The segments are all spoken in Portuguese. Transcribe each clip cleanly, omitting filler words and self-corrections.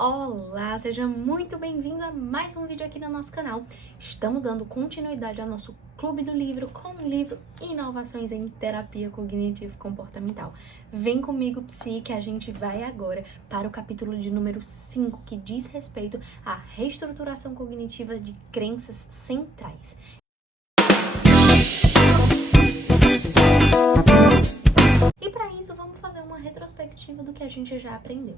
Olá, seja muito bem-vindo a mais um vídeo aqui no nosso canal. Estamos dando continuidade ao nosso Clube do Livro com o livro Inovações em Terapia Cognitivo-Comportamental. Vem comigo, Psi, que a gente vai agora para o capítulo de número 5, que diz respeito à reestruturação cognitiva de crenças centrais. E para isso, vamos fazer uma retrospectiva do que a gente já aprendeu.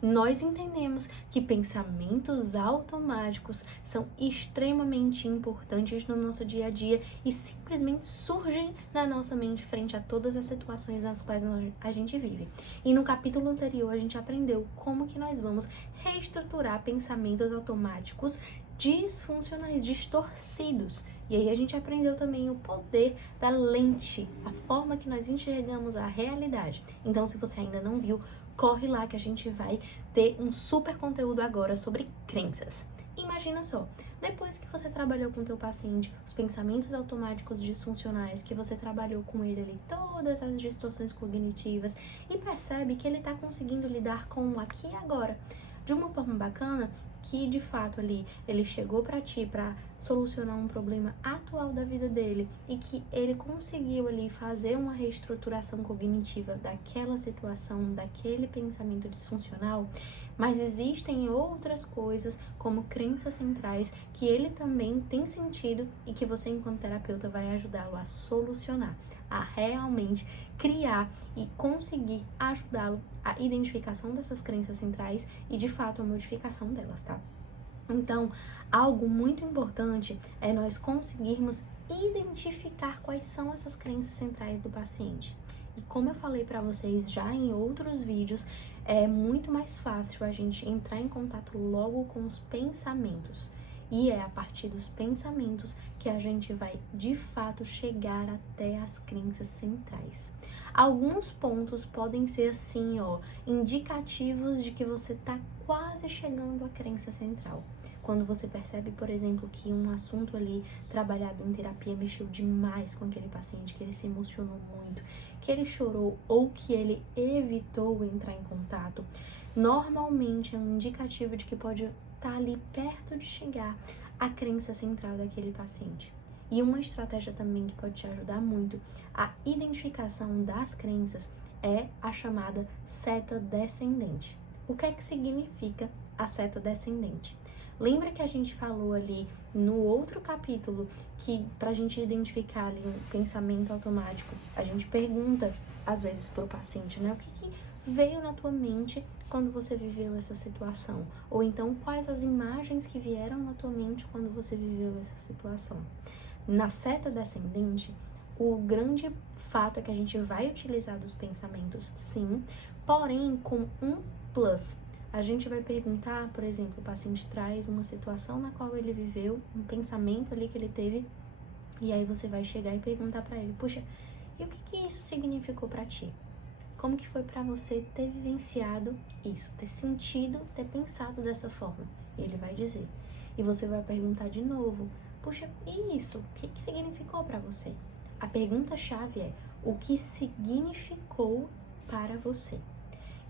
Nós entendemos que pensamentos automáticos são extremamente importantes no nosso dia a dia e simplesmente surgem na nossa mente frente a todas as situações nas quais a gente vive. E no capítulo anterior, a gente aprendeu como que nós vamos reestruturar pensamentos automáticos disfuncionais, distorcidos. E aí a gente aprendeu também o poder da lente, a forma que nós enxergamos a realidade. Então, se você ainda não viu, corre lá que a gente vai ter um super conteúdo agora sobre crenças. Imagina só, depois que você trabalhou com o teu paciente, os pensamentos automáticos disfuncionais, que você trabalhou com ele ali, todas as distorções cognitivas, e percebe que ele está conseguindo lidar com o aqui e agora, de uma forma bacana, que de fato ali ele chegou para ti para solucionar um problema atual da vida dele e que ele conseguiu ali fazer uma reestruturação cognitiva daquela situação, daquele pensamento disfuncional, mas existem outras coisas como crenças centrais que ele também tem sentido e que você enquanto terapeuta vai ajudá-lo a solucionar, a realmente criar e conseguir ajudá-lo a identificação dessas crenças centrais e de fato a modificação delas, tá? Então, algo muito importante é nós conseguirmos identificar quais são essas crenças centrais do paciente. E como eu falei para vocês já em outros vídeos, é muito mais fácil a gente entrar em contato logo com os pensamentos. E é a partir dos pensamentos que a gente vai, de fato, chegar até as crenças centrais. Alguns pontos podem ser, assim, indicativos de que você está quase chegando à crença central. Quando você percebe, por exemplo, que um assunto ali trabalhado em terapia mexeu demais com aquele paciente, que ele se emocionou muito, que ele chorou ou que ele evitou entrar em contato, normalmente é um indicativo de que pode estar ali perto de chegar à crença central daquele paciente. E uma estratégia também que pode te ajudar muito a identificação das crenças é a chamada seta descendente. O que é que significa a seta descendente? Lembra que a gente falou ali no outro capítulo que para a gente identificar ali um pensamento automático, a gente pergunta às vezes para o paciente, né? O que veio na tua mente quando você viveu essa situação? Ou então, quais as imagens que vieram na tua mente quando você viveu essa situação? Na seta descendente, o grande fato é que a gente vai utilizar dos pensamentos, sim, porém com um plus. A gente vai perguntar, por exemplo, o paciente traz uma situação na qual ele viveu, um pensamento ali que ele teve, e aí você vai chegar e perguntar para ele, puxa, e o que isso significou para ti? Como que foi para você ter vivenciado isso, ter sentido, ter pensado dessa forma? Ele vai dizer. E você vai perguntar de novo, puxa, e isso? O que significou para você? A pergunta-chave é, o que significou para você?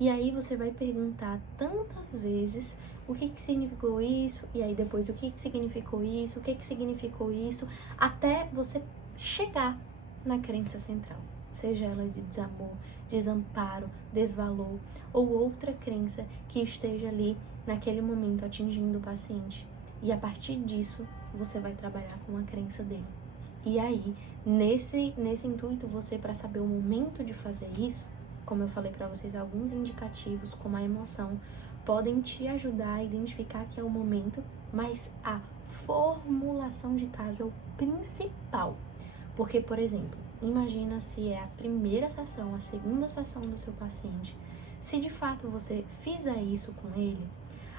E aí você vai perguntar tantas vezes o que significou isso, e aí depois o que significou isso, o que significou isso, até você chegar na crença central. Seja ela de desamor, desamparo, desvalor ou outra crença que esteja ali naquele momento atingindo o paciente. E a partir disso, você vai trabalhar com a crença dele. E aí, nesse intuito, você, para saber o momento de fazer isso, como eu falei para vocês, alguns indicativos, como a emoção, podem te ajudar a identificar que é o momento, mas a formulação de caso é o principal. Porque, por exemplo, imagina se é a primeira sessão, a segunda sessão do seu paciente. Se de fato você fizer isso com ele,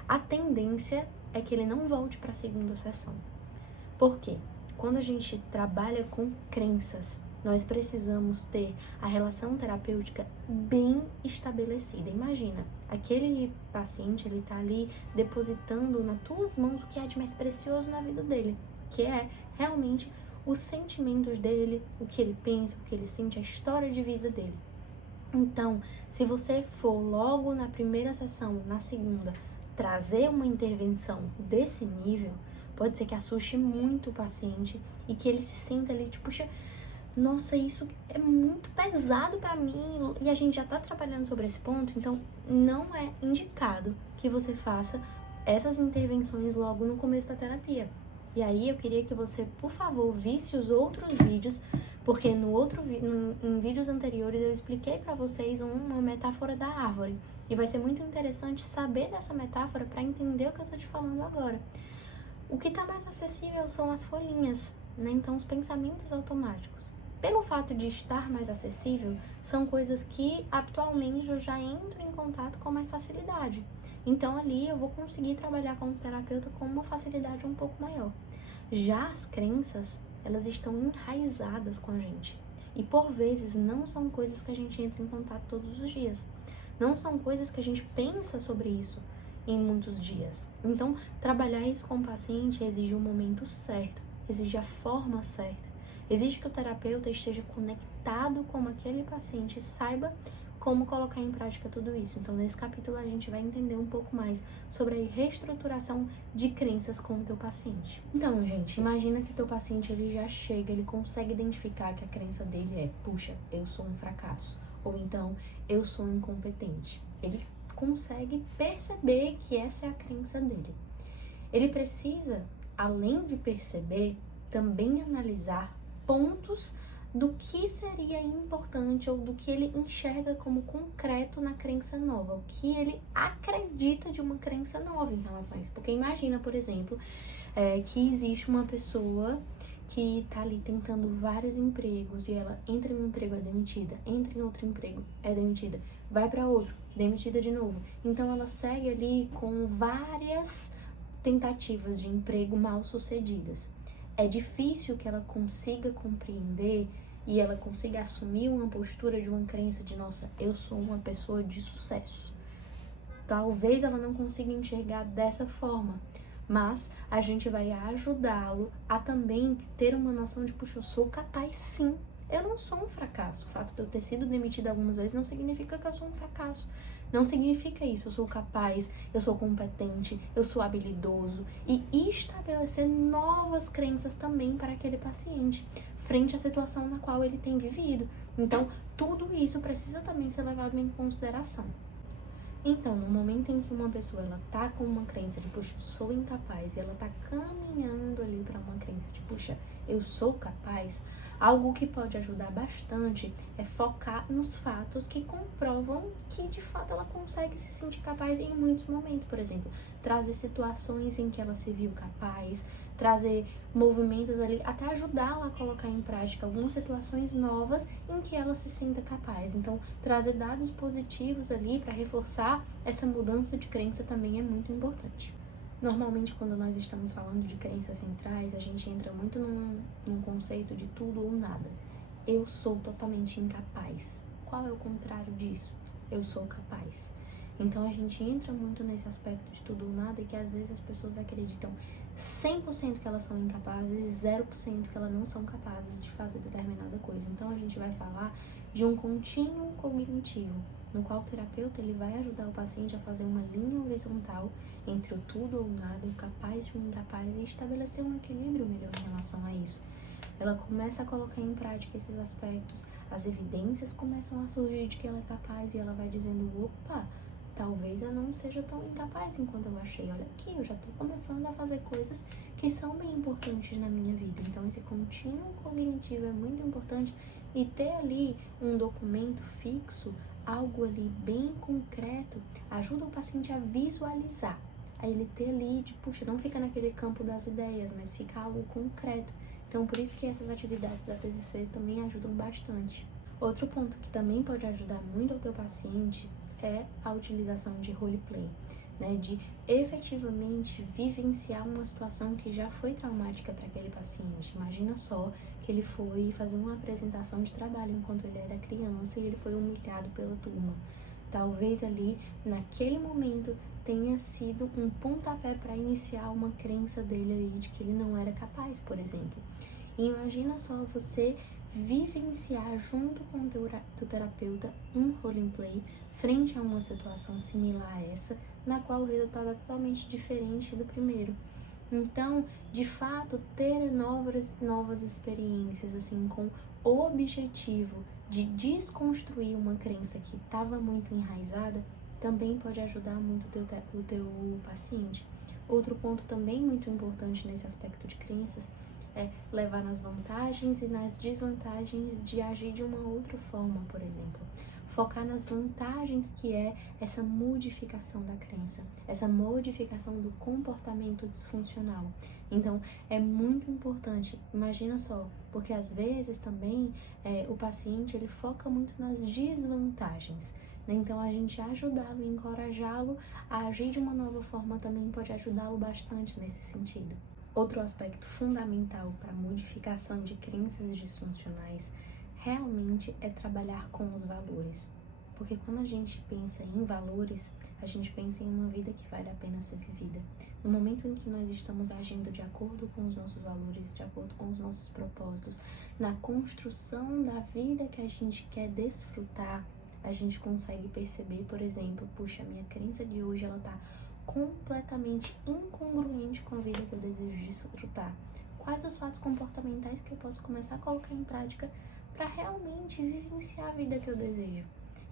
a tendência é que ele não volte para a segunda sessão. Por quê? Quando a gente trabalha com crenças, nós precisamos ter a relação terapêutica bem estabelecida. Imagina, aquele paciente, ele tá ali depositando nas tuas mãos o que é de mais precioso na vida dele, que é realmente os sentimentos dele, o que ele pensa, o que ele sente, a história de vida dele. Então, se você for logo na primeira sessão, na segunda, trazer uma intervenção desse nível, pode ser que assuste muito o paciente e que ele se sinta ali, tipo, puxa, nossa, isso é muito pesado pra mim, e a gente já tá trabalhando sobre esse ponto, então não é indicado que você faça essas intervenções logo no começo da terapia. E aí eu queria que você, por favor, visse os outros vídeos, porque em vídeos anteriores eu expliquei pra vocês uma metáfora da árvore. E vai ser muito interessante saber dessa metáfora para entender o que eu tô te falando agora. O que tá mais acessível são as folhinhas, né? Então, os pensamentos automáticos. Pelo fato de estar mais acessível, são coisas que atualmente eu já entro em contato com mais facilidade. Então, ali eu vou conseguir trabalhar como terapeuta com uma facilidade um pouco maior. Já as crenças, elas estão enraizadas com a gente. E por vezes não são coisas que a gente entra em contato todos os dias. Não são coisas que a gente pensa sobre isso em muitos dias. Então, trabalhar isso com o paciente exige o momento certo, exige a forma certa. Exige que o terapeuta esteja conectado com aquele paciente e saiba como colocar em prática tudo isso. Então, nesse capítulo, a gente vai entender um pouco mais sobre a reestruturação de crenças com o teu paciente. Então, gente, imagina que teu paciente ele já chega, ele consegue identificar que a crença dele é, puxa, eu sou um fracasso. Ou então, eu sou incompetente. Ele consegue perceber que essa é a crença dele. Ele precisa, além de perceber, também analisar pontos do que seria importante ou do que ele enxerga como concreto na crença nova, o que ele acredita de uma crença nova em relação a isso. Porque imagina, por exemplo, que existe uma pessoa que tá ali tentando vários empregos e ela entra em um emprego, é demitida, entra em outro emprego, é demitida, vai para outro, demitida de novo. Então ela segue ali com várias tentativas de emprego mal sucedidas. É difícil que ela consiga compreender e ela consiga assumir uma postura de uma crença de, nossa, eu sou uma pessoa de sucesso. Talvez ela não consiga enxergar dessa forma, mas a gente vai ajudá-lo a também ter uma noção de, puxa, eu sou capaz sim. Eu não sou um fracasso. O fato de eu ter sido demitida algumas vezes não significa que eu sou um fracasso. Não significa isso. Eu sou capaz, eu sou competente, eu sou habilidoso. E estabelecer novas crenças também para aquele paciente, frente à situação na qual ele tem vivido. Então, tudo isso precisa também ser levado em consideração. Então, no momento em que uma pessoa ela tá com uma crença de, puxa, eu sou incapaz, e ela tá caminhando ali para uma crença de, puxa, eu sou capaz, algo que pode ajudar bastante é focar nos fatos que comprovam que, de fato, ela consegue se sentir capaz em muitos momentos. Por exemplo, trazer situações em que ela se viu capaz, trazer movimentos ali, até ajudá-la a colocar em prática algumas situações novas em que ela se sinta capaz. Então, trazer dados positivos ali para reforçar essa mudança de crença também é muito importante. Normalmente, quando nós estamos falando de crenças centrais, a gente entra muito num conceito de tudo ou nada. Eu sou totalmente incapaz. Qual é o contrário disso? Eu sou capaz. Então, a gente entra muito nesse aspecto de tudo ou nada e que às vezes as pessoas acreditam 100% que elas são incapazes e 0% que elas não são capazes de fazer determinada coisa. Então, a gente vai falar de um contínuo cognitivo, no qual o terapeuta ele vai ajudar o paciente a fazer uma linha horizontal entre o tudo ou nada, o capaz e o incapaz, e estabelecer um equilíbrio melhor em relação a isso. Ela começa a colocar em prática esses aspectos, as evidências começam a surgir de que ela é capaz e ela vai dizendo, opa, talvez eu não seja tão incapaz enquanto eu achei. Olha aqui, eu já tô começando a fazer coisas que são bem importantes na minha vida. Então, esse contínuo cognitivo é muito importante e ter ali um documento fixo, algo ali bem concreto, ajuda o paciente a visualizar. Aí ele ter ali, de, puxa, não fica naquele campo das ideias, mas fica algo concreto. Então, por isso que essas atividades da TCC também ajudam bastante. Outro ponto que também pode ajudar muito ao teu paciente é a utilização de roleplay, né? De efetivamente vivenciar uma situação que já foi traumática para aquele paciente. Imagina só que ele foi fazer uma apresentação de trabalho enquanto ele era criança e ele foi humilhado pela turma. Talvez ali, naquele momento, tenha sido um pontapé para iniciar uma crença dele ali de que ele não era capaz, por exemplo. E imagina só você vivenciar junto com o teu terapeuta um roleplay frente a uma situação similar a essa, na qual o resultado é totalmente diferente do primeiro. Então, de fato, ter novas experiências, assim, com o objetivo de desconstruir uma crença que estava muito enraizada, também pode ajudar muito o teu paciente. Outro ponto também muito importante nesse aspecto de crenças é levar nas vantagens e nas desvantagens de agir de uma outra forma, por exemplo. Focar nas vantagens que é essa modificação da crença, essa modificação do comportamento disfuncional. Então, é muito importante, imagina só, porque às vezes também o paciente ele foca muito nas desvantagens, né? Então, a gente ajudá-lo, encorajá-lo a agir de uma nova forma também pode ajudá-lo bastante nesse sentido. Outro aspecto fundamental para a modificação de crenças disfuncionais realmente é trabalhar com os valores. Porque quando a gente pensa em valores, a gente pensa em uma vida que vale a pena ser vivida. No momento em que nós estamos agindo de acordo com os nossos valores, de acordo com os nossos propósitos, na construção da vida que a gente quer desfrutar, a gente consegue perceber, por exemplo, puxa, minha crença de hoje ela tá completamente incongruente com a vida que eu desejo desfrutar. Quais os fatos comportamentais que eu posso começar a colocar em prática para realmente vivenciar a vida que eu desejo?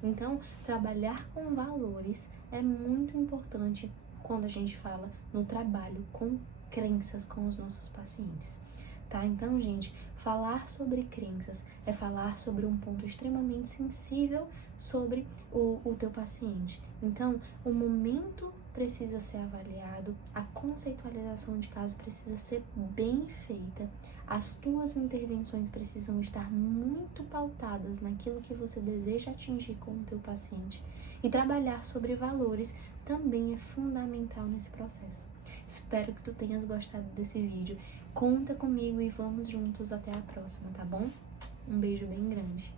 Então, trabalhar com valores é muito importante quando a gente fala no trabalho com crenças com os nossos pacientes, tá? Então, gente, falar sobre crenças é falar sobre um ponto extremamente sensível sobre o teu paciente. Então, o momento precisa ser avaliado, a conceitualização de caso precisa ser bem feita, as tuas intervenções precisam estar muito pautadas naquilo que você deseja atingir com o teu paciente e trabalhar sobre valores também é fundamental nesse processo. Espero que tu tenhas gostado desse vídeo, conta comigo e vamos juntos até a próxima, tá bom? Um beijo bem grande.